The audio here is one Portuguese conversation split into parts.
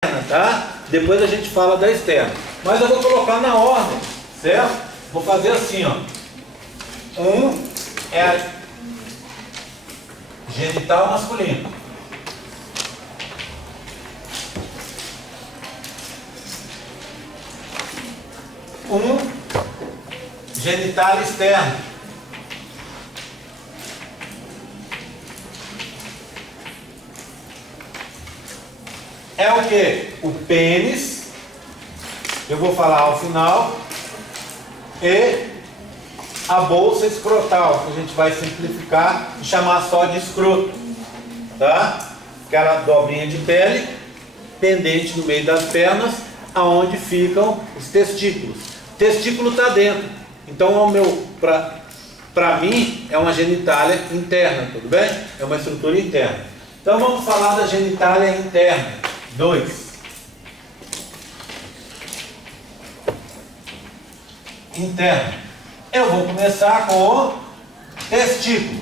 tá? Depois a gente fala da externa. Mas eu vou colocar na ordem, certo? Vou fazer assim, ó. Um é a genital masculino. Um genital externo. É o que? O pênis, eu vou falar ao final, e a bolsa escrotal, que a gente vai simplificar e chamar só de escroto, tá? Aquela dobrinha de pele pendente no meio das pernas, aonde ficam os testículos. O testículo está dentro, então para mim é uma genitália interna, tudo bem? É uma estrutura interna. Então vamos falar da genitália interna. 2. Interno. Eu vou começar com o testículo.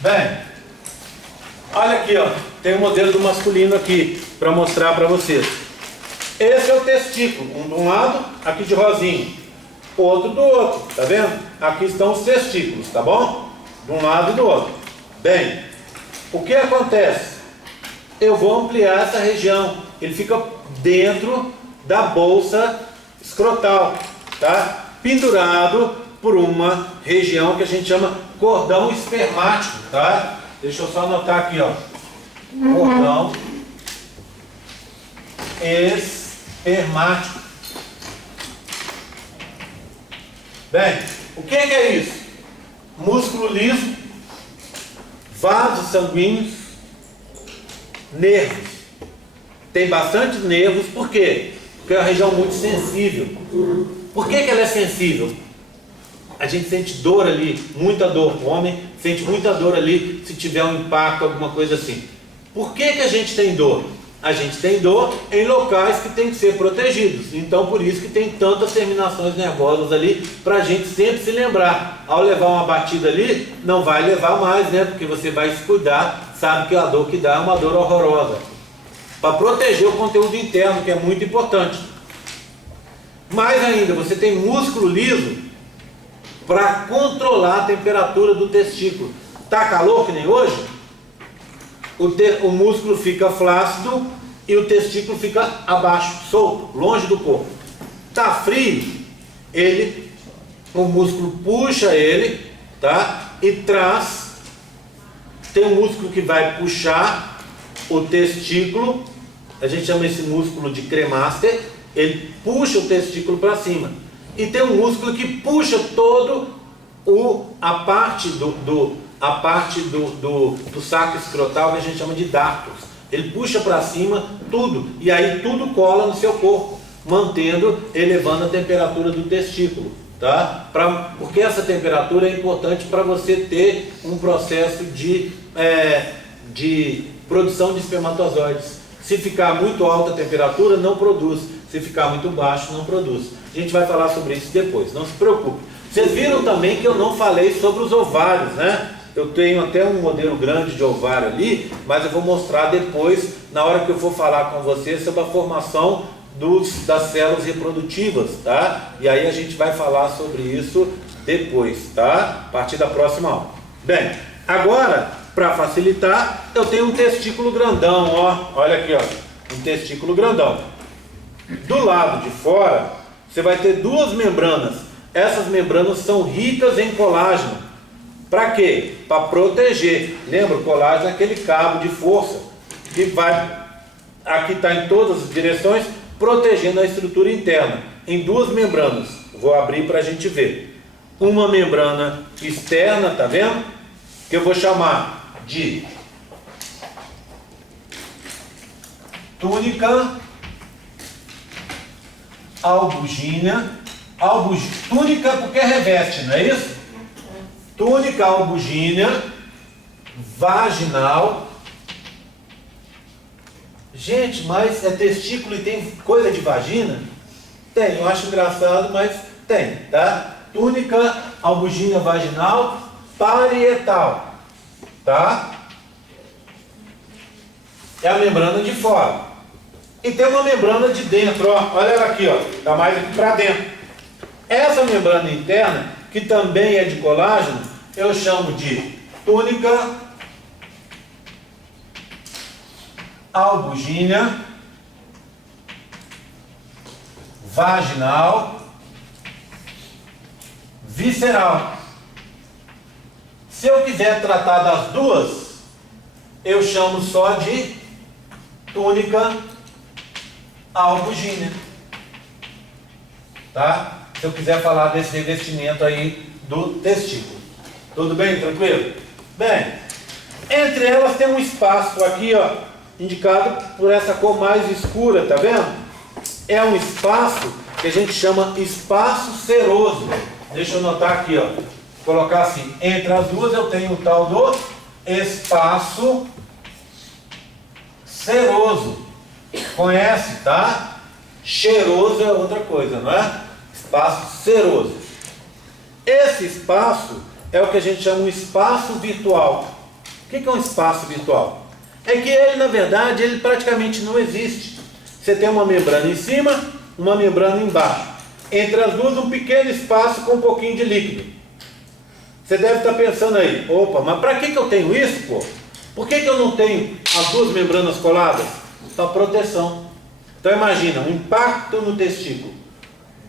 Bem, olha aqui, ó, tem um modelo do masculino aqui para mostrar para vocês. Esse é o testículo, um de um lado, aqui de rosinha, outro do outro, tá vendo? Aqui estão os testículos, tá bom? De um lado e do outro. Bem, o que acontece? Eu vou ampliar essa região. Ele fica dentro da bolsa escrotal, tá? Pendurado por uma região que a gente chama cordão espermático, tá? Deixa eu só anotar aqui, ó. Cordão espermático. Bem, o que é isso? Músculo liso, vasos sanguíneos, nervos. Tem bastante nervos, por quê? Porque é uma região muito sensível. Por que ela é sensível? A gente sente dor ali, muita dor. O homem sente muita dor ali se tiver um impacto, alguma coisa assim. Por que a gente tem dor? A gente tem dor em locais que tem que ser protegidos. Então por isso que tem tantas terminações nervosas ali, para a gente sempre se lembrar. Ao levar uma batida ali, não vai levar mais, né? Porque você vai se cuidar, sabe que a dor que dá é uma dor horrorosa. Para proteger o conteúdo interno, que é muito importante. Mais ainda, você tem músculo liso para controlar a temperatura do testículo. Tá calor que nem hoje? O músculo fica flácido e o testículo fica abaixo, solto, longe do corpo. Tá frio, o músculo puxa ele, tá? E traz. Tem um músculo que vai puxar o testículo, a gente chama esse músculo de cremaster, ele puxa o testículo para cima. E tem um músculo que puxa todo a parte do saco escrotal, que a gente chama de dartos. Ele puxa para cima tudo, e aí tudo cola no seu corpo, elevando a temperatura do testículo, tá? Porque essa temperatura é importante para você ter um processo de produção de espermatozoides. Se ficar muito alta a temperatura, não produz. Se ficar muito baixo, não produz. A gente vai falar sobre isso depois, não se preocupe. Vocês viram também que eu não falei sobre os ovários, né? Eu tenho até um modelo grande de ovário ali, mas eu vou mostrar depois, na hora que eu for falar com vocês sobre a formação das células reprodutivas, tá? E aí a gente vai falar sobre isso depois, tá? A partir da próxima aula. Bem, agora, para facilitar, eu tenho um testículo grandão, ó. Olha aqui, ó. Um testículo grandão. Do lado de fora, você vai ter duas membranas. Essas membranas são ricas em colágeno. Para quê? Para proteger. Lembra, o colágeno é aquele cabo de força que vai, aqui está em todas as direções, protegendo a estrutura interna. Em duas membranas. Vou abrir para a gente ver. Uma membrana externa, tá vendo? Que eu vou chamar de túnica albugínea. Túnica porque reveste, não é isso? Túnica albugínea vaginal. Gente, mas é testículo e tem coisa de vagina? Tem, eu acho engraçado, mas tem, tá? Túnica albugínea vaginal parietal, tá? é a membrana de fora. E tem uma membrana de dentro, ó. Olha ela aqui, ó. Está mais aqui para dentro. Essa membrana interna, que também é de colágeno, eu chamo de túnica albugínea vaginal visceral. Se eu quiser tratar das duas, eu chamo só de túnica albugínea. Tá? Se eu quiser falar desse revestimento aí do testículo. Tudo bem? Tranquilo? Bem, entre elas tem um espaço aqui, ó, indicado por essa cor mais escura, tá vendo? É um espaço que a gente chama espaço seroso. Deixa eu anotar aqui, ó. Colocar assim, entre as duas eu tenho o tal do espaço seroso. Conhece, tá? Cheiroso é outra coisa, não é? Espaço seroso. Esse espaço é o que a gente chama um espaço virtual. O que é um espaço virtual? É que ele, na verdade, ele praticamente não existe. Você tem uma membrana em cima, uma membrana embaixo. Entre as duas, um pequeno espaço com um pouquinho de líquido. Você deve estar pensando aí, opa, mas para que eu tenho isso, pô? Por que eu não tenho as duas membranas coladas? Para proteção. Então imagina, um impacto no testículo.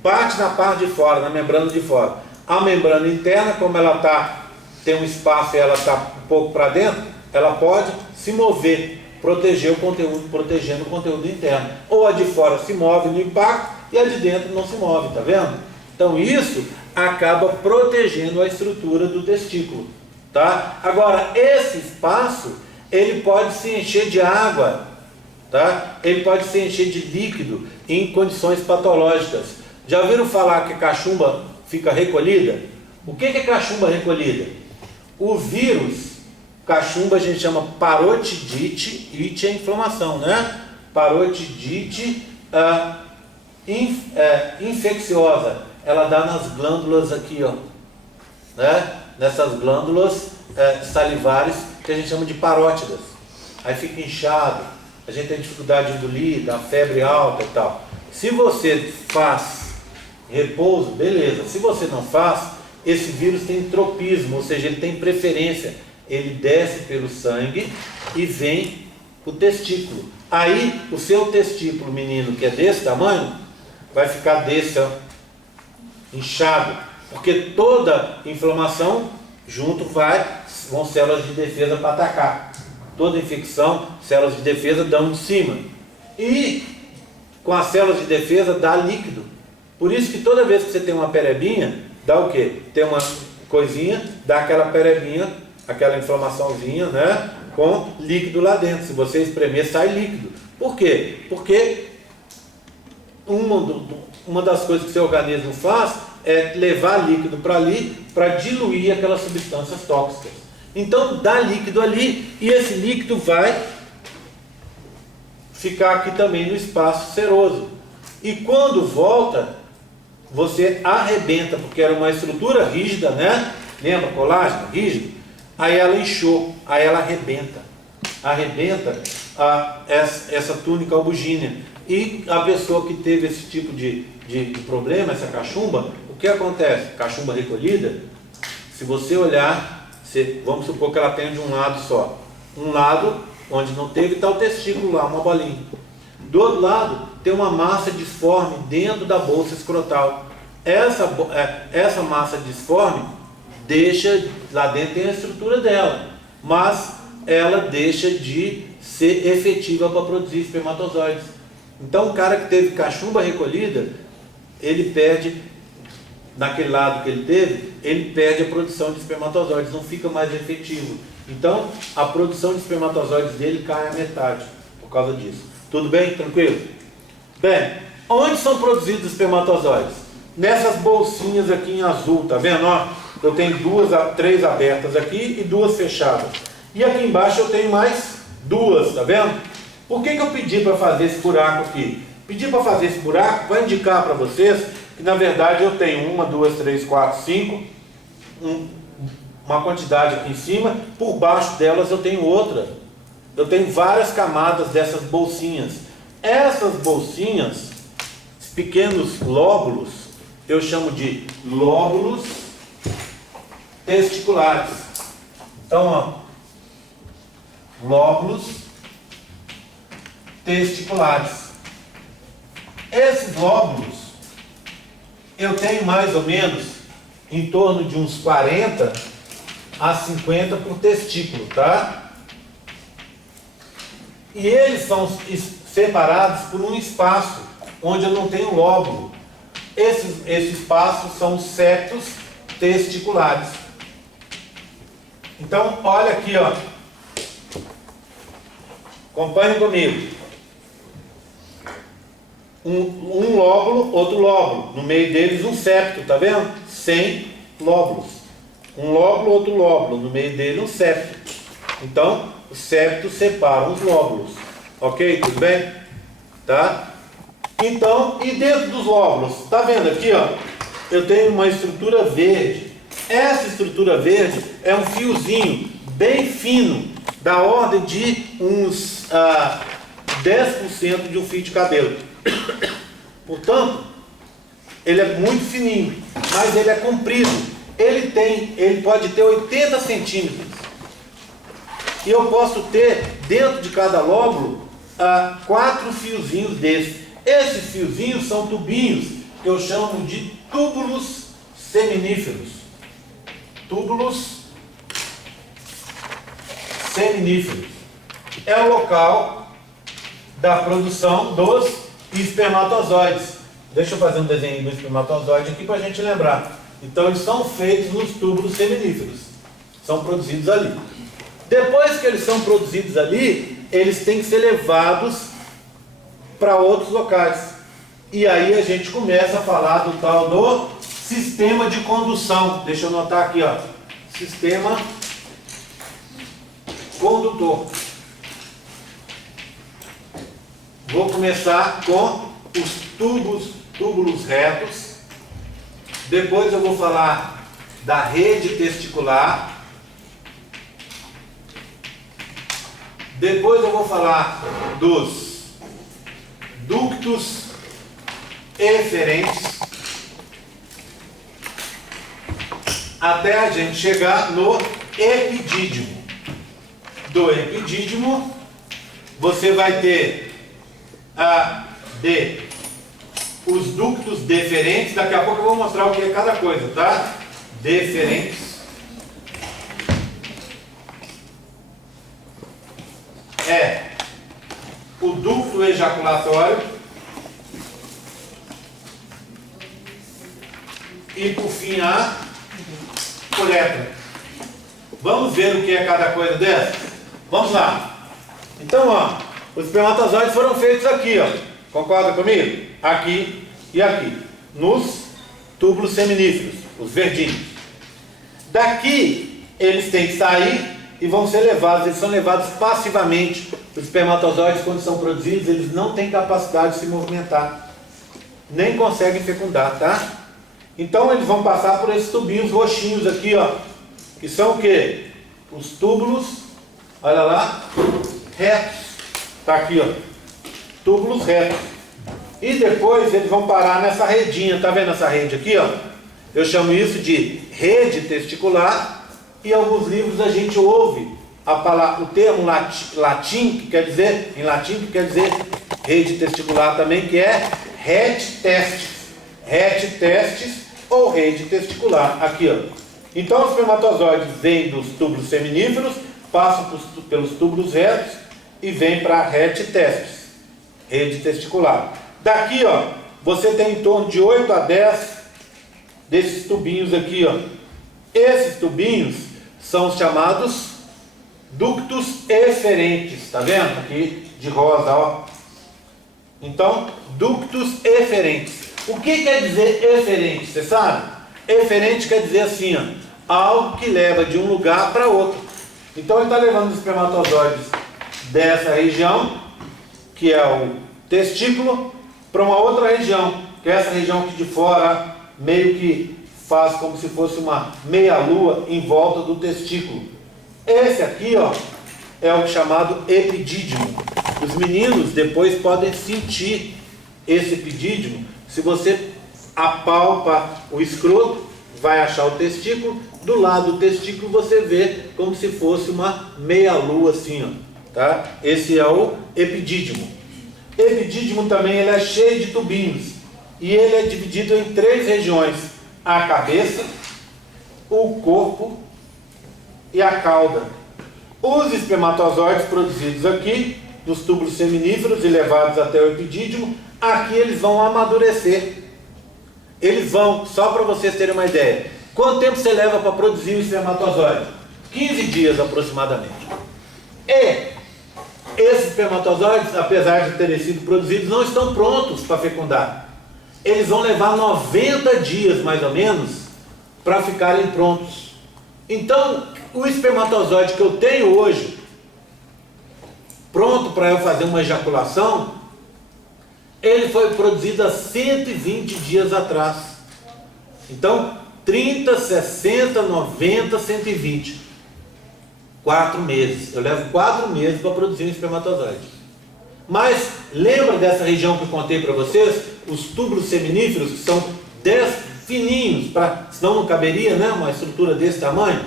Bate na parte de fora, na membrana de fora. A membrana interna, como ela tem um espaço e ela está um pouco para dentro, ela pode se mover, proteger o conteúdo, protegendo o conteúdo interno. Ou a de fora se move no impacto e a de dentro não se move, tá vendo? Então isso acaba protegendo a estrutura do testículo, tá? Agora, esse espaço, ele pode se encher de água, tá? Ele pode se encher de líquido em condições patológicas. Já ouviram falar que a cachumba fica recolhida? O que é cachumba recolhida? O vírus, cachumba a gente chama parotidite, it é inflamação, né? Parotidite infecciosa. Ela dá nas glândulas aqui, ó, né? Nessas glândulas salivares que a gente chama de parótidas. Aí fica inchado, a gente tem dificuldade de engolir, dá febre alta e tal. Se você faz repouso, beleza. Se você não faz, esse vírus tem tropismo, ou seja, ele tem preferência. Ele desce pelo sangue e vem para o testículo. Aí o seu testículo, menino, que é desse tamanho, vai ficar desse, ó, inchado, porque toda inflamação junto vão células de defesa para atacar. Toda infecção, células de defesa dão de cima. E com as células de defesa dá líquido. Por isso que toda vez que você tem uma perebinha, dá o quê? Tem uma coisinha, dá aquela perebinha, aquela inflamaçãozinha, né? Com líquido lá dentro. Se você espremer, sai líquido. Por quê? Porque uma das coisas que seu organismo faz é levar líquido para ali para diluir aquelas substâncias tóxicas. Então dá líquido ali e esse líquido vai ficar aqui também no espaço seroso. E quando volta, você arrebenta, porque era uma estrutura rígida, né? Lembra? Colágeno, rígido? Aí ela inchou, aí ela arrebenta. Arrebenta essa túnica albugínea. E a pessoa que teve esse tipo de problema, essa cachumba, o que acontece? Cachumba recolhida, se você olhar, vamos supor que ela tem de um lado só. Um lado, onde não teve, está o testículo lá, uma bolinha. Do outro lado, tem uma massa disforme dentro da bolsa escrotal. Essa massa disforme deixa, lá dentro tem a estrutura dela, mas ela deixa de ser efetiva para produzir espermatozoides. Então o cara que teve cachumba recolhida, ele perde, naquele lado que ele teve, ele perde a produção de espermatozoides, não fica mais efetivo. Então a produção de espermatozoides dele cai à metade por causa disso. Tudo bem? Tranquilo? Bem, onde são produzidos os espermatozoides? Nessas bolsinhas aqui em azul, tá vendo? Ó, eu tenho três abertas aqui e duas fechadas. E aqui embaixo eu tenho mais duas, tá vendo? Por que eu pedi para fazer esse buraco aqui? Pedi para fazer esse buraco vai indicar para vocês que na verdade eu tenho 1, 2, 3, 4, 5, uma quantidade aqui em cima, por baixo delas eu tenho outra. eu tenho várias camadas dessas bolsinhas. Essas bolsinhas, pequenos lóbulos, eu chamo de lóbulos testiculares. Então, ó, lóbulos testiculares. Esses lóbulos, eu tenho mais ou menos em torno de uns 40 a 50 por testículo, tá? E eles são separados por um espaço onde eu não tenho lóbulo. Esse espaço são os septos testiculares. Então, olha aqui, ó. Acompanhe comigo. Um lóbulo, outro lóbulo. No meio deles um septo, tá vendo? 100 lóbulos. Um lóbulo, outro lóbulo. No meio dele um septo. Então, os septos separam os lóbulos. Ok? Tudo bem? Tá? Então, e dentro dos lóbulos? Tá vendo aqui, ó? Eu tenho uma estrutura verde. Essa estrutura verde é um fiozinho bem fino, da ordem de uns 10% de um fio de cabelo. Portanto, ele é muito fininho, mas ele é comprido. Ele pode ter 80 centímetros. E eu posso ter, dentro de cada lóbulo, 4 fiozinhos desses. Esses fiozinhos são tubinhos que eu chamo de túbulos seminíferos. Túbulos seminíferos. É o local da produção dos espermatozoides. Deixa eu fazer um desenho do espermatozoide aqui para a gente lembrar. Então, eles são feitos nos túbulos seminíferos. São produzidos ali. Depois que eles são produzidos ali, eles têm que ser levados para outros locais. E aí a gente começa a falar do tal do sistema de condução. Deixa eu anotar aqui, ó. Sistema condutor. Vou começar com os túbulos retos. Depois eu vou falar da rede testicular. Depois eu vou falar dos ductos eferentes, até a gente chegar no epidídimo. Do epidídimo, você vai ter os ductos deferentes. Daqui a pouco eu vou mostrar o que é cada coisa, tá? Deferentes. É o ducto ejaculatório. E por fim a uretra. Vamos ver o que é cada coisa dessa? Vamos lá. Então, ó, os espermatozoides foram feitos aqui, ó. Concorda comigo? Aqui e aqui. Nos túbulos seminíferos, os verdinhos. Daqui, eles têm que sair e vão ser levados. Eles são levados passivamente. Os espermatozoides, quando são produzidos, eles não têm capacidade de se movimentar. Nem conseguem fecundar, tá? Então, eles vão passar por esses tubinhos roxinhos aqui, ó. Que são o quê? Os túbulos, olha lá, retos. Tá aqui, ó. Túbulos retos. E depois eles vão parar nessa redinha. Tá vendo essa rede aqui, ó? Eu chamo isso de rede testicular. E em alguns livros a gente ouve o termo latim, que quer dizer, em latim, que quer dizer rede testicular também, que é het testis. Het testis ou rede testicular. Aqui, ó. Então, os espermatozoides vêm dos túbulos seminíferos, passam pelos túbulos retos e vêm para a het testis, rede testicular. Daqui, ó, você tem em torno de 8 a 10 desses tubinhos aqui, ó. Esses tubinhos são os chamados ductos eferentes. Tá vendo? Aqui de rosa, ó. Então, ductos eferentes. O que quer dizer eferente? Você sabe? Eferente quer dizer assim, ó, algo que leva de um lugar para outro. Então ele está levando os espermatozoides dessa região, que é o testículo, para uma outra região, que é essa região aqui de fora, meio que faz como se fosse uma meia-lua em volta do testículo. Esse aqui, ó, é o chamado epidídimo. Os meninos depois podem sentir esse epidídimo. Se você apalpa o escroto, vai achar o testículo. Do lado do testículo você vê como se fosse uma meia-lua assim, ó, tá? Esse é o epidídimo. Epidídimo também ele é cheio de tubinhos. E ele é dividido em 3 regiões: a cabeça, o corpo e a cauda. Os espermatozoides produzidos aqui, dos túbulos seminíferos e levados até o epidídimo, aqui eles vão amadurecer. Eles vão, só para vocês terem uma ideia, quanto tempo você leva para produzir o espermatozoide? 15 dias aproximadamente. E esses espermatozoides, apesar de terem sido produzidos, não estão prontos para fecundar. Eles vão levar 90 dias, mais ou menos, para ficarem prontos. Então, o espermatozoide que eu tenho hoje, pronto para eu fazer uma ejaculação, ele foi produzido há 120 dias atrás. Então, 30, 60, 90, 120. 4 meses. Eu levo 4 meses para produzir um espermatozoide. Mas, lembra dessa região que eu contei para vocês? Os túbulos seminíferos, que são 10 fininhos, senão não caberia, né, uma estrutura desse tamanho.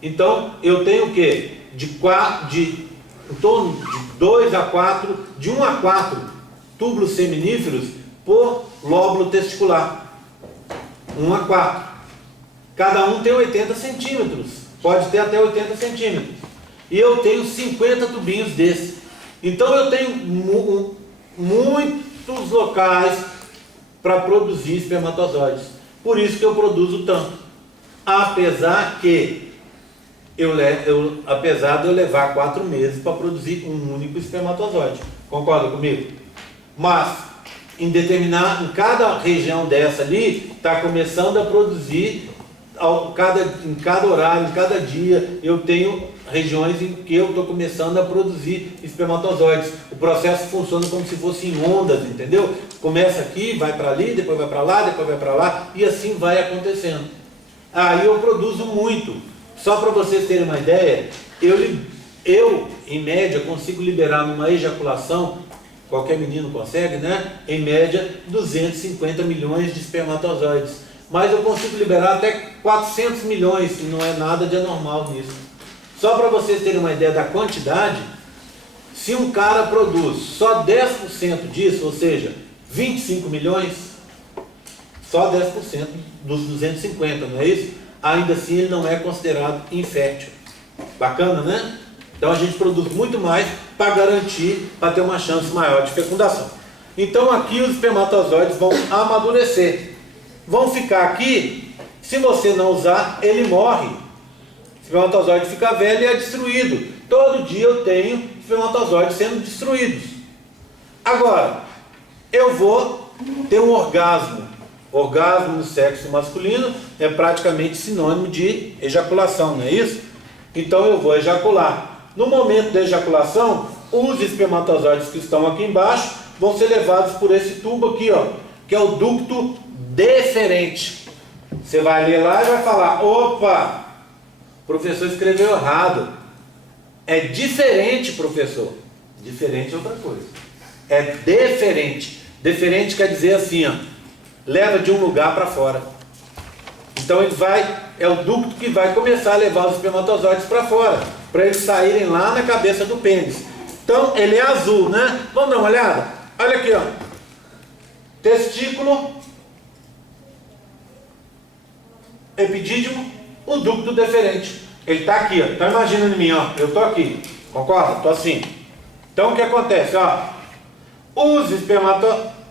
Então, eu tenho o quê? Em torno de 2 a 4, de 1 a 4 túbulos seminíferos por lóbulo testicular. 1 a 4. Cada um tem 80 centímetros. Pode ter até 80 centímetros. E eu tenho 50 tubinhos desses. Então eu tenho muitos locais para produzir espermatozoides. Por isso que eu produzo tanto. Apesar de eu levar 4 meses para produzir um único espermatozoide. Concorda comigo? Mas em cada região dessa ali, está começando a produzir, em cada horário, em cada dia, eu tenho regiões em que eu estou começando a produzir espermatozoides. O processo funciona como se fosse em ondas, entendeu? Começa aqui, vai para ali, depois vai para lá, depois vai para lá, e assim vai acontecendo. Aí eu produzo muito. Só para vocês terem uma ideia, eu em média consigo liberar numa ejaculação, qualquer menino consegue, né? Em média 250 milhões de espermatozoides. Mas eu consigo liberar até 400 milhões, e não é nada de anormal nisso. Só para vocês terem uma ideia da quantidade, se um cara produz só 10% disso, ou seja, 25 milhões, só 10% dos 250, não é isso? Ainda assim ele não é considerado infértil. Bacana, né? Então a gente produz muito mais para garantir, para ter uma chance maior de fecundação. Então aqui os espermatozoides vão amadurecer. Vão ficar aqui, se você não usar, ele morre. O espermatozoide fica velho e é destruído. Todo dia eu tenho espermatozoides sendo destruídos. Agora, eu vou ter um orgasmo. Orgasmo no sexo masculino é praticamente sinônimo de ejaculação, não é isso? Então eu vou ejacular. No momento da ejaculação, os espermatozoides que estão aqui embaixo vão ser levados por esse tubo aqui, ó, que é o ducto deferente. Você vai ler lá e vai falar: opa, o professor escreveu errado. É diferente, professor. Diferente é outra coisa. É deferente. Deferente quer dizer assim, ó, leva de um lugar para fora. Então ele é o ducto que vai começar a levar os espermatozoides para fora, para eles saírem lá na cabeça do pênis. Então ele é azul, né? Vamos dar uma olhada? Olha aqui, ó. Testículo, epidídimo, o ducto deferente. Ele está aqui, ó. Então imagina em mim, ó. Eu estou aqui. Concorda? Estou assim. Então o que acontece? Ó,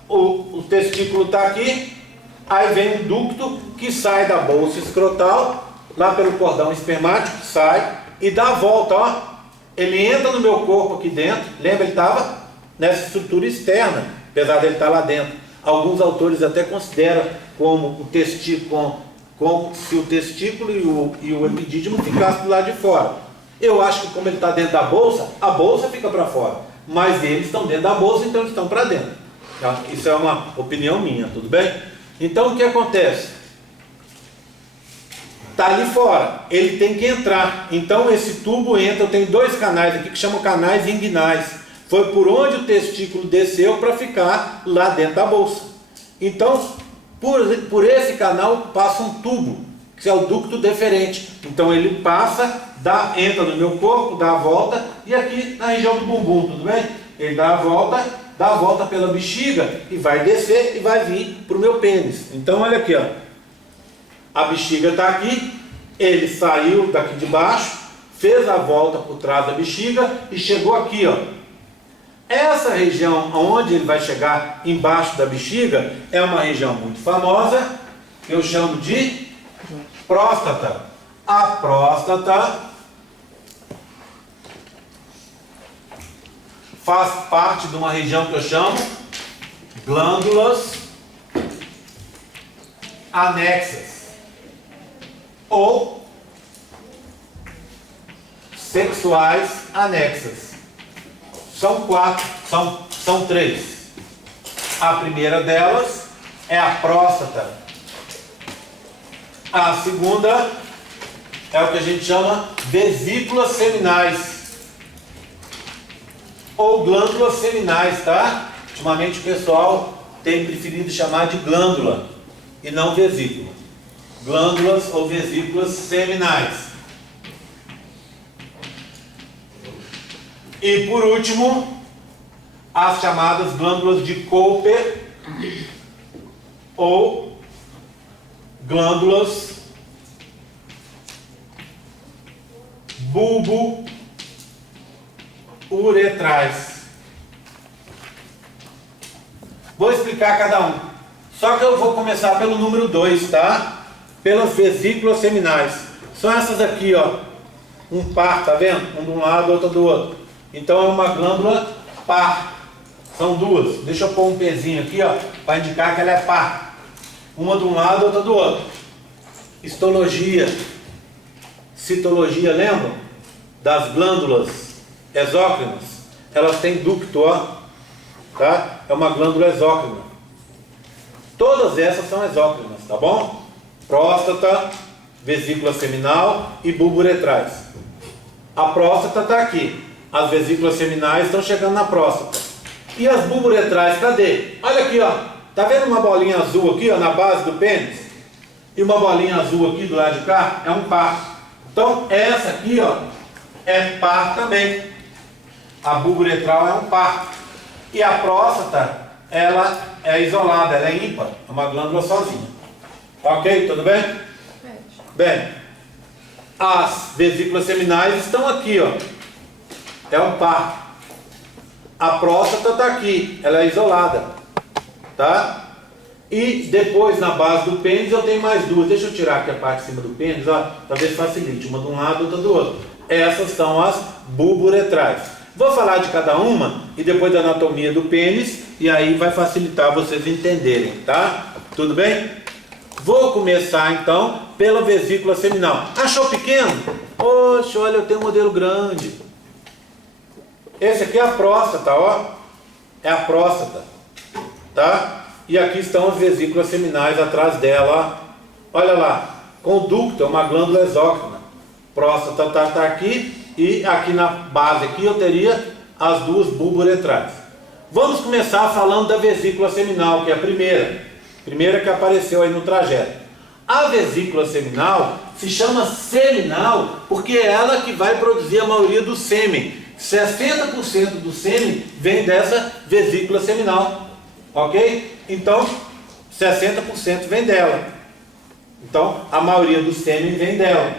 o testículo está aqui. Aí vem um ducto que sai da bolsa escrotal, lá pelo cordão espermático, sai e dá a volta, ó. Ele entra no meu corpo aqui dentro. Lembra, ele estava nessa estrutura externa, apesar dele estar lá dentro. Alguns autores até consideram como o testículo, como se o testículo e o epidídimo ficassem do lado de fora. Eu acho que como ele está dentro da bolsa, a bolsa fica para fora, mas eles estão dentro da bolsa, então eles estão para dentro. Tá? Isso é uma opinião minha, tudo bem? Então o que acontece? está ali fora, ele tem que entrar. Então esse tubo entra, eu tenho dois canais aqui que chamam canais inguinais. Foi por onde o testículo desceu para ficar lá dentro da bolsa. Então, por esse canal passa um tubo, que é o ducto deferente. Então ele passa, entra no meu corpo, dá a volta, e aqui na região do bumbum, tudo bem? Ele dá a volta pela bexiga e vai descer e vai vir para o meu pênis. Então olha aqui, ó. A bexiga está aqui, ele saiu daqui de baixo, fez a volta por trás da bexiga e chegou aqui, ó. Essa região onde ele vai chegar embaixo da bexiga é uma região muito famosa, que eu chamo de próstata. A próstata faz parte de uma região que eu chamo glândulas anexas ou sexuais anexas. São quatro, são três. A primeira delas é a próstata. A segunda é o que a gente chama vesículas seminais ou glândulas seminais, tá? Ultimamente o pessoal tem preferido chamar de glândula e não vesícula. Glândulas ou vesículas seminais. E por último, as chamadas glândulas de Cooper ou glândulas bulbo-uretrais. Vou explicar cada um. Só que eu vou começar pelo número 2, tá? Pelas vesículas seminais. São essas aqui, ó. Um par, tá vendo? Um de um lado, outro do outro. Então é uma glândula par. São duas. Deixa eu pôr um pezinho aqui, ó, para indicar que ela é par. Uma de um lado, outra do outro. Histologia, citologia, lembram? Das glândulas exócrinas. Elas têm ducto, ó. Tá? É uma glândula exócrina. Todas essas são exócrinas, tá bom? Próstata, vesícula seminal e bulbo-uretrais. A próstata está aqui. As vesículas seminais estão chegando na próstata. E as bulbo-uretrais, cadê? Olha aqui, ó. Tá vendo uma bolinha azul aqui, ó, na base do pênis? E uma bolinha azul aqui do lado de cá? É um par. Então, essa aqui, ó, é par também. A bulbo-uretral é um par. E a próstata, ela é isolada, ela é ímpar. É uma glândula sozinha. Ok? Tudo bem? Bem, as vesículas seminais estão aqui, ó. É um par. A próstata está aqui, ela é isolada, tá? E depois na base do pênis eu tenho mais duas. Deixa eu tirar aqui a parte de cima do pênis, ó, talvez facilite, uma de um lado, outra do outro. Essas são as bulbo-uretrais. Vou falar de cada uma e depois da anatomia do pênis, e aí vai facilitar vocês entenderem, tá? Tudo bem? Vou começar então pela vesícula seminal. Achou pequeno? Poxa, olha, eu tenho um modelo grande. Esse aqui é a próstata, ó. É a próstata, tá? E aqui estão as vesículas seminais atrás dela, ó. Olha lá, conducto é uma glândula exócrina. Próstata tá aqui e aqui na base aqui eu teria as duas bulbo-uretrais. Vamos começar falando da vesícula seminal, que é a primeira que apareceu aí no trajeto. A vesícula seminal se chama seminal porque é ela que vai produzir a maioria do sêmen. 60% do sêmen vem dessa vesícula seminal, ok? Então, 60% vem dela. Então, a maioria do sêmen vem dela.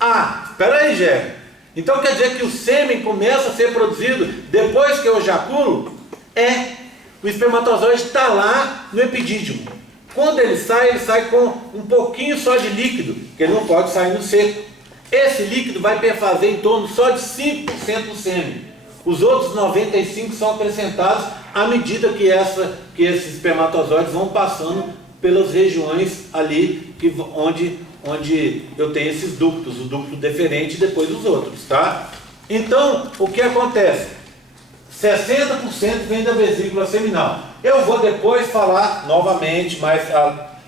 Ah, espera aí, Gé. Então quer dizer que o sêmen começa a ser produzido depois que eu ejaculo? O espermatozoide está lá no epidídimo. Quando ele sai com um pouquinho só de líquido, que ele não pode sair no seco. Esse líquido vai perfazer em torno só de 5% do sêmen. Os outros 95% são acrescentados à medida que esses espermatozoides vão passando pelas regiões ali onde eu tenho esses ductos, o ducto deferente e depois os outros, tá? Então, o que acontece? 60% vem da vesícula seminal. Eu vou depois falar novamente, mais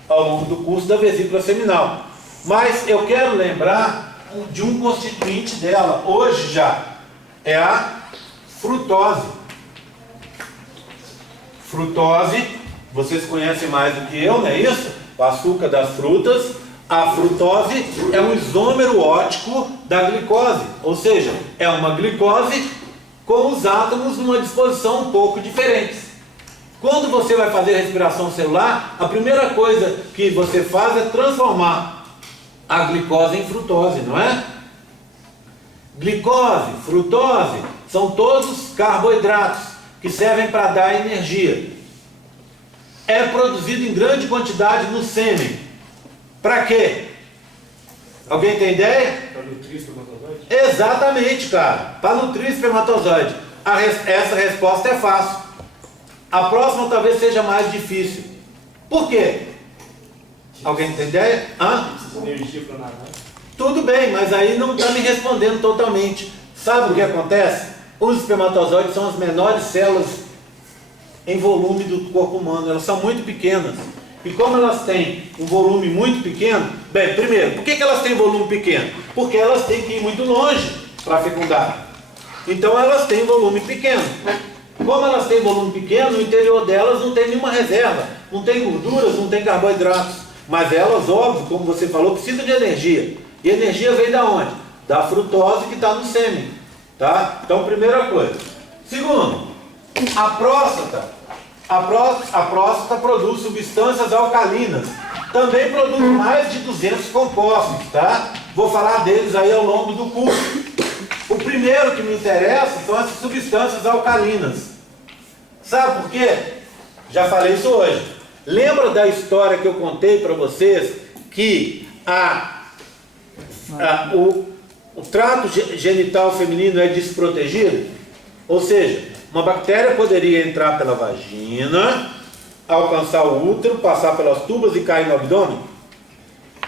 ao longo do curso, da vesícula seminal. Mas eu quero lembrar de um constituinte dela, hoje já, é a frutose. Frutose, vocês conhecem mais do que eu, não é isso? O açúcar das frutas. A frutose é um isômero ótico da glicose, ou seja, é uma glicose com os átomos numa disposição um pouco diferentes. Quando você vai fazer respiração celular, a primeira coisa que você faz é transformar a glicose em frutose, não é? Glicose, frutose, são todos carboidratos que servem para dar energia. É produzido em grande quantidade no sêmen. Para quê? Alguém tem ideia? Para nutrir espermatozoide? Exatamente, cara. Para nutrir espermatozoide. Essa resposta é fácil. A próxima talvez seja mais difícil. Por quê? Alguém tem ideia? Precisa de energia para nadar. Tudo bem, mas aí não está me respondendo totalmente. Sabe o que acontece? Os espermatozoides são as menores células em volume do corpo humano. Elas são muito pequenas. E como elas têm um volume muito pequeno, bem, primeiro, por que elas têm volume pequeno? Porque elas têm que ir muito longe para fecundar. Então elas têm volume pequeno. Como elas têm volume pequeno, no interior delas não tem nenhuma reserva, não tem gorduras, não tem carboidratos. Mas elas, óbvio, como você falou, precisam de energia. E energia vem da onde? Da frutose que está no sêmen. Tá? Então, primeira coisa. Segundo, a próstata. A próstata produz substâncias alcalinas. Também produz mais de 200 compostos, tá? Vou falar deles aí ao longo do curso. O primeiro que me interessa são as substâncias alcalinas. Sabe por quê? Já falei isso hoje. Lembra da história que eu contei para vocês que o trato genital feminino é desprotegido? Ou seja, uma bactéria poderia entrar pela vagina, alcançar o útero, passar pelas tubas e cair no abdômen?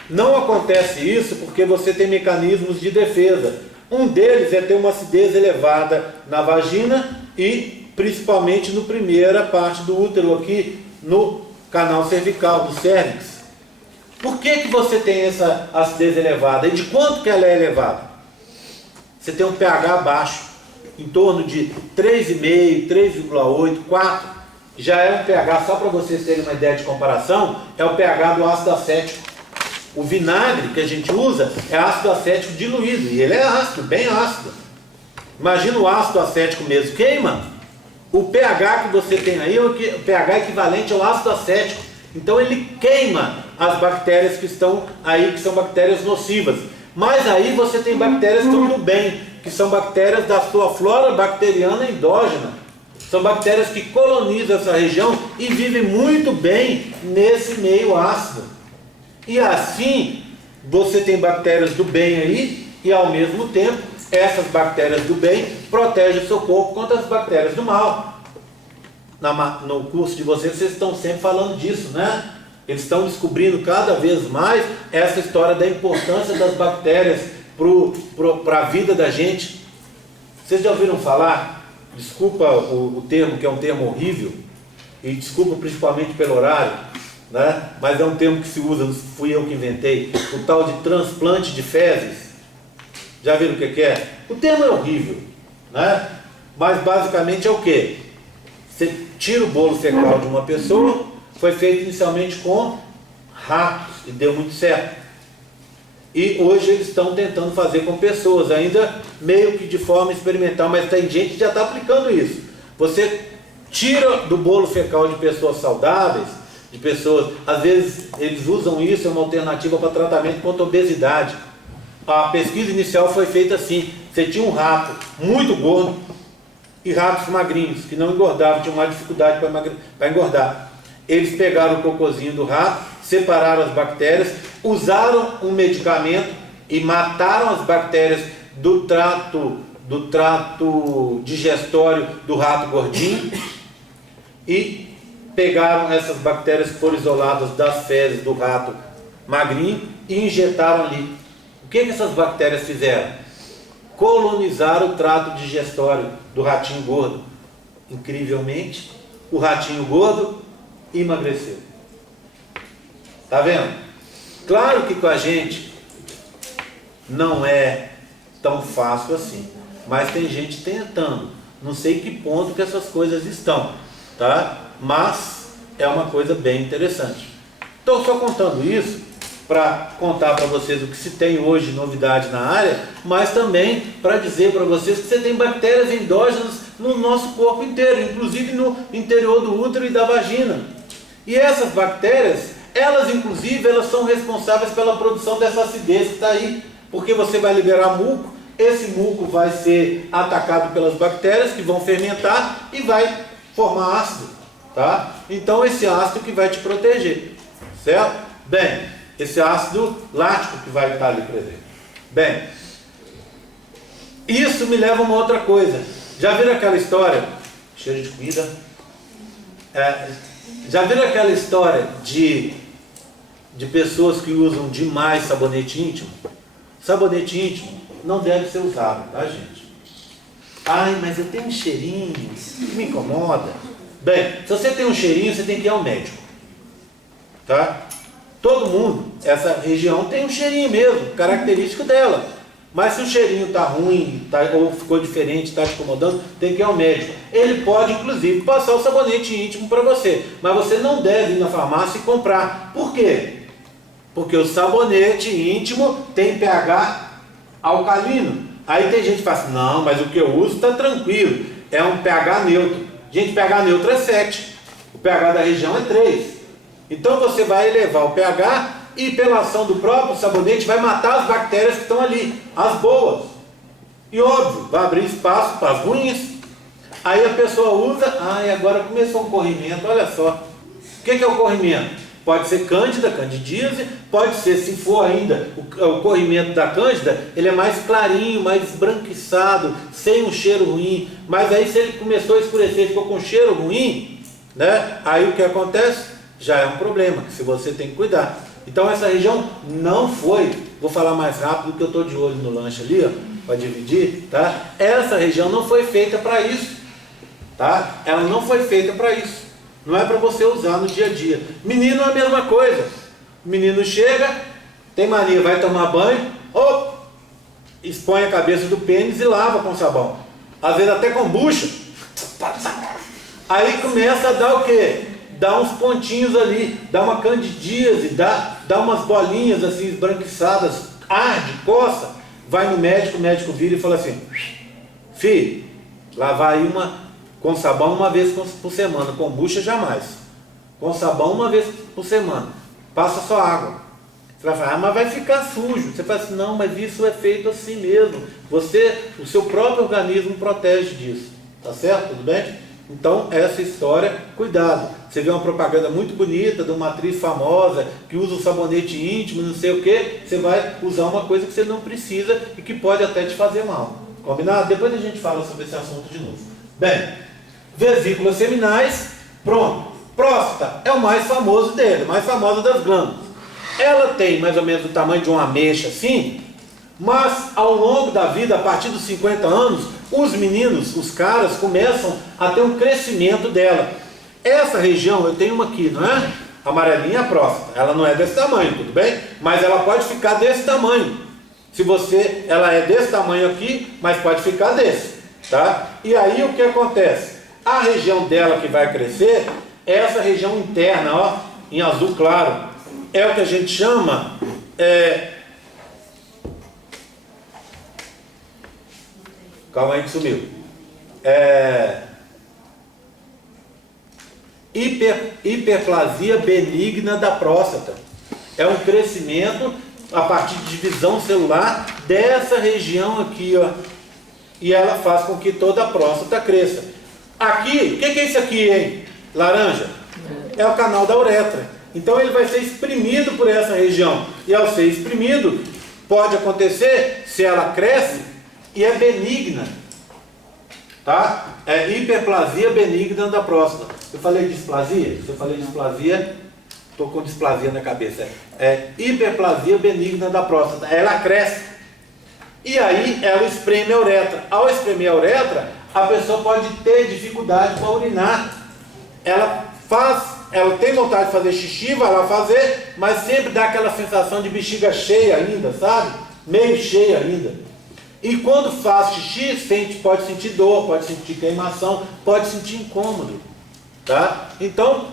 Não acontece isso porque você tem mecanismos de defesa. Um deles é ter uma acidez elevada na vagina e principalmente na primeira parte do útero, aqui no canal cervical, do cérvix. Por que você tem essa acidez elevada? E de quanto que ela é elevada? Você tem um pH baixo, em torno de 3,5, 3,8, 4. Já é um pH, só para vocês terem uma ideia de comparação, é o pH do ácido acético. O vinagre que a gente usa é ácido acético diluído, e ele é ácido, bem ácido. Imagina o ácido acético mesmo, queima. O pH que você tem aí é o pH equivalente ao ácido acético. Então ele queima as bactérias que estão aí, que são bactérias nocivas. Mas aí você tem bactérias que estão do bem, que são bactérias da sua flora bacteriana endógena. São bactérias que colonizam essa região e vivem muito bem nesse meio ácido. E assim, você tem bactérias do bem aí, e ao mesmo tempo, essas bactérias do bem protegem o seu corpo contra as bactérias do mal. No curso de vocês estão sempre falando disso, né? Eles estão descobrindo cada vez mais essa história da importância das bactérias para a vida da gente. Vocês já ouviram falar? Desculpa o termo, que é um termo horrível, e desculpa principalmente pelo horário, né? Mas é um termo que se usa, não fui eu que inventei, o tal de transplante de fezes. Já viram o que é? O termo é horrível, né? Mas basicamente é o quê? Você tira o bolo fecal de uma pessoa, foi feito inicialmente com ratos e deu muito certo. E hoje eles estão tentando fazer com pessoas, ainda meio que de forma experimental, mas tem gente que já está aplicando isso. Você tira do bolo fecal de pessoas saudáveis, de pessoas, às vezes eles usam isso, é uma alternativa para tratamento contra obesidade. A pesquisa inicial foi feita assim: você tinha um rato muito gordo e ratos magrinhos, que não engordavam, tinham mais dificuldade para engordar. Eles pegaram o cocôzinho do rato, separaram as bactérias, usaram um medicamento e mataram as bactérias do trato digestório do rato gordinho, e pegaram essas bactérias que foram isoladas das fezes do rato magrinho e injetaram ali. O que essas bactérias fizeram? Colonizaram o trato digestório do ratinho gordo. Incrivelmente, o ratinho gordo emagreceu. Tá vendo? Claro que com a gente Não é tão fácil assim, mas tem gente tentando. Não sei que ponto que essas coisas estão, tá? Mas é uma coisa bem interessante. Estou só contando isso para contar para vocês o que se tem hoje de novidade na área, mas também para dizer para vocês que você tem bactérias endógenas no nosso corpo inteiro, inclusive no interior do útero e da vagina. E essas bactérias, elas inclusive, elas são responsáveis pela produção dessa acidez que está aí, porque você vai liberar muco, esse muco vai ser atacado pelas bactérias que vão fermentar e vai formar ácido, tá? Então esse ácido que vai te proteger, certo? Bem, esse ácido lático que vai estar ali presente. Bem, isso me leva a uma outra coisa. Já viram aquela história, cheiro de comida? Já viram aquela história de pessoas que usam demais sabonete íntimo? Sabonete íntimo não deve ser usado, tá, gente? Ai, mas eu tenho um cheirinho que me incomoda. Bem, se você tem um cheirinho, você tem que ir ao médico, tá? Todo mundo, essa região tem um cheirinho mesmo, característico dela. Mas se o cheirinho está ruim, ou ficou diferente, está te incomodando, tem que ir ao médico. Ele pode, inclusive, passar o sabonete íntimo para você, mas você não deve ir na farmácia e comprar. Por quê? Porque o sabonete íntimo tem pH alcalino. Aí tem gente que fala assim, não, mas o que eu uso está tranquilo, é um pH neutro. Gente, pH neutro é 7, o pH da região é 3. Então você vai elevar o pH e pela ação do próprio sabonete vai matar as bactérias que estão ali, as boas. E óbvio, vai abrir espaço para as ruins. Aí a pessoa usa, agora começou um corrimento, olha só. O que é o corrimento? Pode ser cândida, candidíase, pode ser, se for ainda, o corrimento da cândida, ele é mais clarinho, mais esbranquiçado, sem um cheiro ruim. Mas aí se ele começou a escurecer, ficou com cheiro ruim, né? Aí o que acontece? Já é um problema, que se você tem que cuidar. Então essa região não foi, vou falar mais rápido porque eu estou de olho no lanche ali, ó, para dividir, tá? Essa região não foi feita para isso, tá? Ela não foi feita para isso. Não é para você usar no dia a dia. Menino é a mesma coisa. O menino chega, tem mania, vai tomar banho, expõe a cabeça do pênis e lava com sabão. Às vezes até com bucha. Aí começa a dar o quê? Dá uns pontinhos ali, dá uma candidíase, dá umas bolinhas assim esbranquiçadas, arde, coça. Vai no médico, o médico vira e fala assim, filho, lavar aí com sabão uma vez por semana, com bucha jamais. Com sabão uma vez por semana, passa só água. Você vai falar, mas vai ficar sujo. Você fala assim, não, mas isso é feito assim mesmo. O seu próprio organismo protege disso, tá certo? Tudo bem? Então, essa história, cuidado. Você vê uma propaganda muito bonita de uma atriz famosa que usa o sabonete íntimo, não sei o que, você vai usar uma coisa que você não precisa e que pode até te fazer mal. Combinado? Depois a gente fala sobre esse assunto de novo. Bem, vesículas seminais, pronto. Próstata é o mais famoso dele, mais famosa das glândulas. Ela tem mais ou menos o tamanho de uma ameixa assim, mas ao longo da vida, a partir dos 50 anos, os meninos, os caras, começam a ter um crescimento dela. Essa região, eu tenho uma aqui, não é? Amarelinha, a próstata. Ela não é desse tamanho, tudo bem? Mas ela pode ficar desse tamanho. Ela é desse tamanho aqui, mas pode ficar desse, tá? E aí o que acontece? A região dela que vai crescer é essa região interna, ó, em azul claro. É o que a gente chama... Calma aí que sumiu. Hiperplasia benigna da próstata. É um crescimento a partir de divisão celular dessa região aqui, ó. E ela faz com que toda a próstata cresça. Aqui, o que é isso aqui, hein? Laranja? É o canal da uretra. Então ele vai ser exprimido por essa região. E ao ser exprimido, pode acontecer, se ela cresce, e é benigna, tá? É hiperplasia benigna da próstata. Eu falei displasia? Se eu falei displasia, estou com displasia na cabeça. É hiperplasia benigna da próstata. Ela cresce. E aí ela espreme a uretra. Ao espremer a uretra, a pessoa pode ter dificuldade para urinar. Ela tem vontade de fazer xixi, vai lá fazer, mas sempre dá aquela sensação de bexiga cheia ainda, sabe? meio cheio ainda. E quando faz xixi, pode sentir dor, pode sentir queimação, pode sentir incômodo. Tá? Então,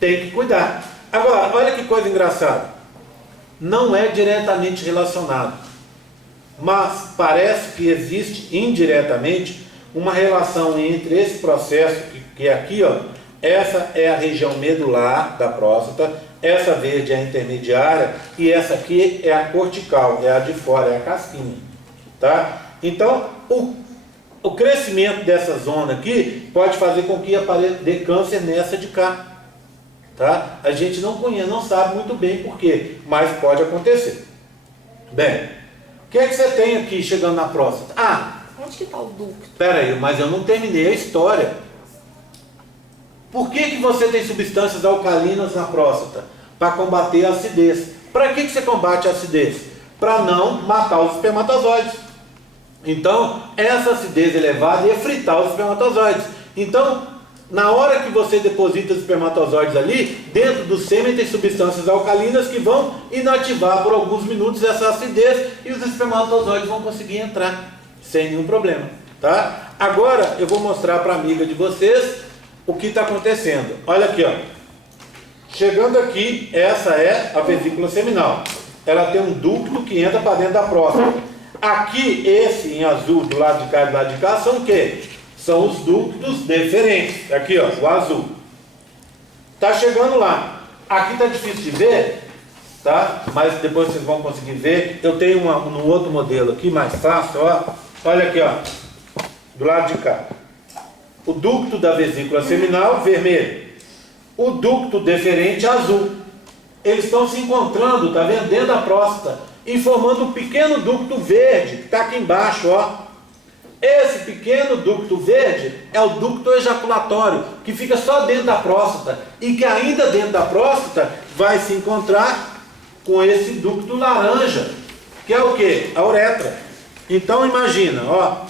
tem que cuidar. Agora, olha que coisa engraçada. Não é diretamente relacionado, mas parece que existe indiretamente uma relação entre esse processo, que é aqui, ó, essa é a região medular da próstata, essa verde é a intermediária e essa aqui é a cortical, é a de fora, é a casquinha. Tá? Então, o crescimento dessa zona aqui pode fazer com que apareça de câncer nessa de cá. Tá? A gente não conhece, não sabe muito bem por quê, mas pode acontecer. Bem, o que é que você tem aqui chegando na próstata? Onde que está o ducto? Espera aí, mas eu não terminei a história. Por que você tem substâncias alcalinas na próstata? Para combater a acidez. Para que você combate a acidez? Para não matar os espermatozoides. Então, essa acidez elevada ia fritar os espermatozoides. Então, na hora que você deposita os espermatozoides ali, dentro do sêmen tem substâncias alcalinas que vão inativar por alguns minutos essa acidez e os espermatozoides vão conseguir entrar sem nenhum problema. Tá? Agora eu vou mostrar para a amiga de vocês o que está acontecendo. Olha aqui, ó. Chegando aqui, essa é a vesícula seminal. Ela tem um ducto que entra para dentro da próstata. Aqui, esse em azul do lado de cá e do lado de cá são o quê? São os ductos deferentes. Aqui, ó, o azul. Tá chegando lá. Aqui tá difícil de ver, tá? Mas depois vocês vão conseguir ver. Eu tenho no outro modelo aqui, mais fácil, ó. Olha aqui, ó. Do lado de cá. O ducto da vesícula seminal, vermelho. O ducto deferente, azul. Eles estão se encontrando, tá vendo? Dentro da próstata. E formando um pequeno ducto verde, que está aqui embaixo, ó. Esse pequeno ducto verde é o ducto ejaculatório, que fica só dentro da próstata. E que ainda dentro da próstata vai se encontrar com esse ducto laranja, que é o quê? A uretra. Então imagina, ó.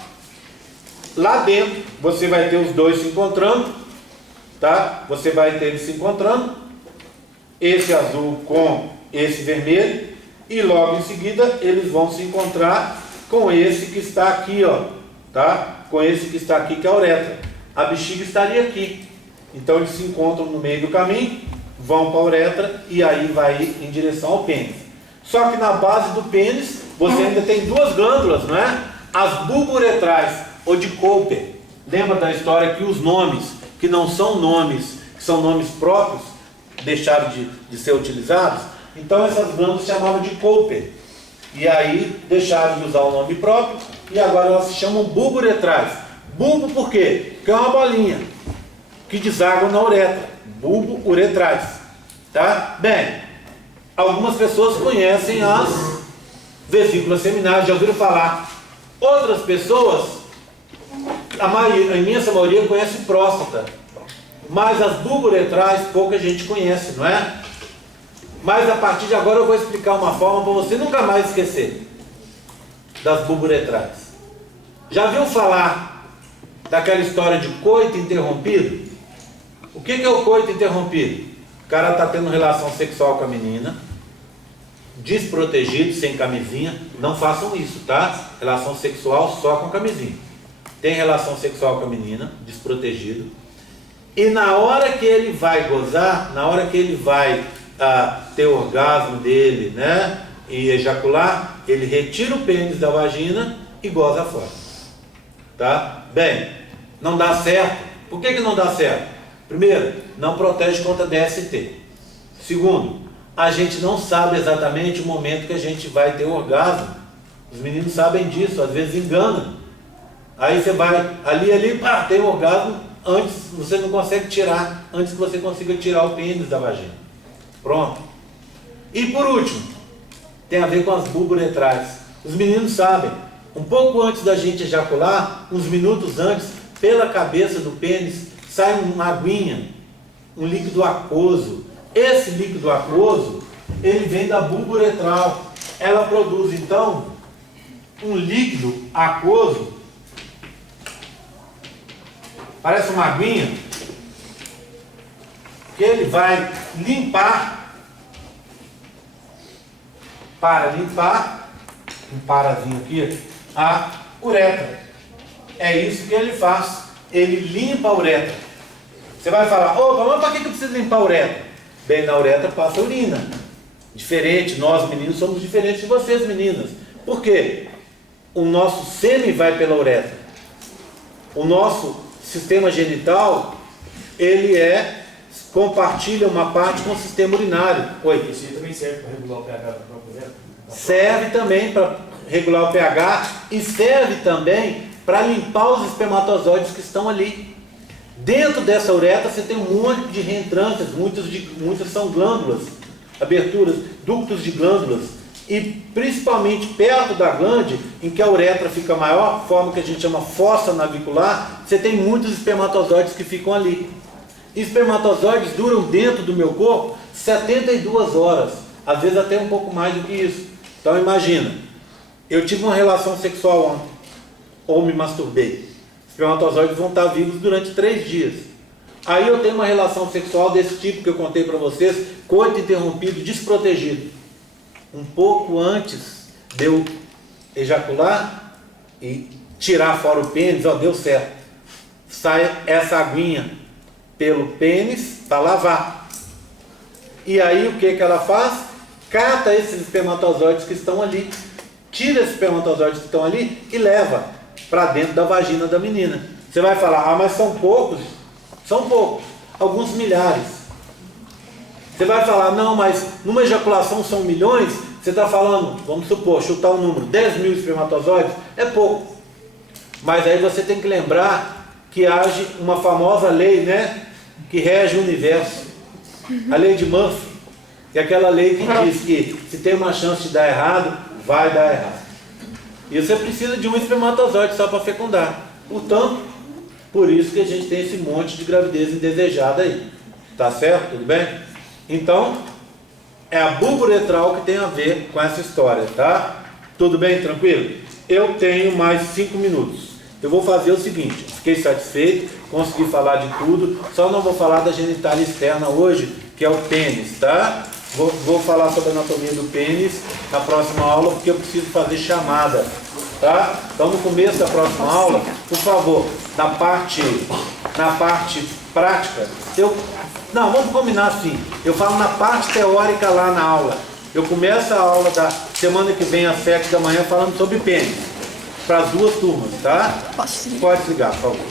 Lá dentro você vai ter os dois se encontrando, tá? Você vai ter eles se encontrando, esse azul com esse vermelho, e logo em seguida eles vão se encontrar com esse que está aqui, ó, tá? Com esse que está aqui, que é a uretra. A bexiga estaria aqui. Então eles se encontram no meio do caminho, vão para a uretra e aí vai em direção ao pênis. Só que na base do pênis você ainda tem duas glândulas, não é? As bulburetrais, ou de Cooper. Lembra da história que os nomes, que não são nomes, que são nomes próprios, deixaram de ser utilizados? Então essas glândulas se chamavam de Cooper. E aí deixaram de usar o nome próprio e agora elas se chamam bulburetrais. Bulbo por quê? Porque é uma bolinha que deságua na uretra. Bulbo-uretrais. Tá? Bem, algumas pessoas conhecem as vesículas seminais, já ouviram falar. Outras pessoas, a imensa maioria conhece próstata, mas as bulburetrais pouca gente conhece, não é? Mas a partir de agora eu vou explicar uma forma para você nunca mais esquecer das bulburetrais. Já viu falar daquela história de coito interrompido? O que é o coito interrompido? O cara está tendo relação sexual com a menina, desprotegido, sem camisinha. Não façam isso, tá? Relação sexual só com camisinha. Tem relação sexual com a menina, desprotegido. E na hora que ele vai gozar, na hora que ele vai ter o orgasmo dele, né? E ejacular, ele retira o pênis da vagina e goza fora. Tá? Bem, não dá certo. Por que não dá certo? Primeiro, não protege contra DST. Segundo, a gente não sabe exatamente o momento que a gente vai ter o orgasmo. Os meninos sabem disso, às vezes enganam. Aí você vai ali, pá, tem um orgasmo, antes você não consegue tirar, antes que você consiga tirar o pênis da vagina. Pronto. E por último, tem a ver com as bulburetrais. Os meninos sabem, um pouco antes da gente ejacular, uns minutos antes, pela cabeça do pênis, sai uma aguinha, um líquido aquoso. Esse líquido aquoso, ele vem da bulburetral. Ela produz então um líquido aquoso, parece uma aguinha, que ele vai limpar, para limpar um parazinho aqui, a uretra. É isso que ele faz. Ele limpa a uretra. Você vai falar, opa, mas para que eu preciso limpar a uretra? Bem, na uretra passa a urina. Diferente, nós meninos somos diferentes de vocês meninas. Por quê? O nosso sêmen vai pela uretra. O nosso sistema genital, ele compartilha uma parte com o sistema urinário. Oi? Isso aí também serve para regular o pH da própria uretra? Serve também para regular o pH e serve também para limpar os espermatozoides que estão ali. Dentro dessa uretra você tem um monte de reentrâncias, muitas são glândulas, aberturas, ductos de glândulas, e principalmente perto da glande, em que a uretra fica maior, forma que a gente chama fossa navicular, você tem muitos espermatozoides que ficam ali. Espermatozoides duram dentro do meu corpo 72 horas, às vezes até um pouco mais do que isso. Então imagina, eu tive uma relação sexual ontem, ou me masturbei. Os espermatozoides vão estar vivos durante 3 dias. Aí eu tenho uma relação sexual desse tipo que eu contei para vocês, coito interrompido, desprotegido. Um pouco antes de eu ejacular e tirar fora o pênis, ó, deu certo. Sai essa aguinha pelo pênis para lavar. E aí o que ela faz? Cata esses espermatozoides que estão ali, tira esses espermatozoides que estão ali e leva para dentro da vagina da menina. Você vai falar, mas são poucos? São poucos, alguns milhares. Você vai falar, não, mas numa ejaculação são milhões. Você está falando, vamos supor, chutar um número, 10 mil espermatozoides, é pouco. Mas aí você tem que lembrar que age uma famosa lei, né, que rege o universo. A lei de Murphy, que é aquela lei que diz que se tem uma chance de dar errado, vai dar errado. E você precisa de um espermatozoide só para fecundar. Portanto, por isso que a gente tem esse monte de gravidez indesejada aí. Tá certo? Tudo bem? Então, é a bulbo uretral que tem a ver com essa história, tá? Tudo bem? Tranquilo? Eu tenho mais 5 minutos. Eu vou fazer o seguinte, fiquei satisfeito, consegui falar de tudo, só não vou falar da genitália externa hoje, que é o pênis, tá? Vou falar sobre a anatomia do pênis na próxima aula, porque eu preciso fazer chamada, tá? Então, no começo da próxima aula, por favor, na parte prática, não, vamos combinar assim, eu falo na parte teórica lá na aula. Eu começo a aula da semana que vem às 7 da manhã falando sobre pênis, para as 2 turmas, tá? Posso desligar? Pode desligar, por favor.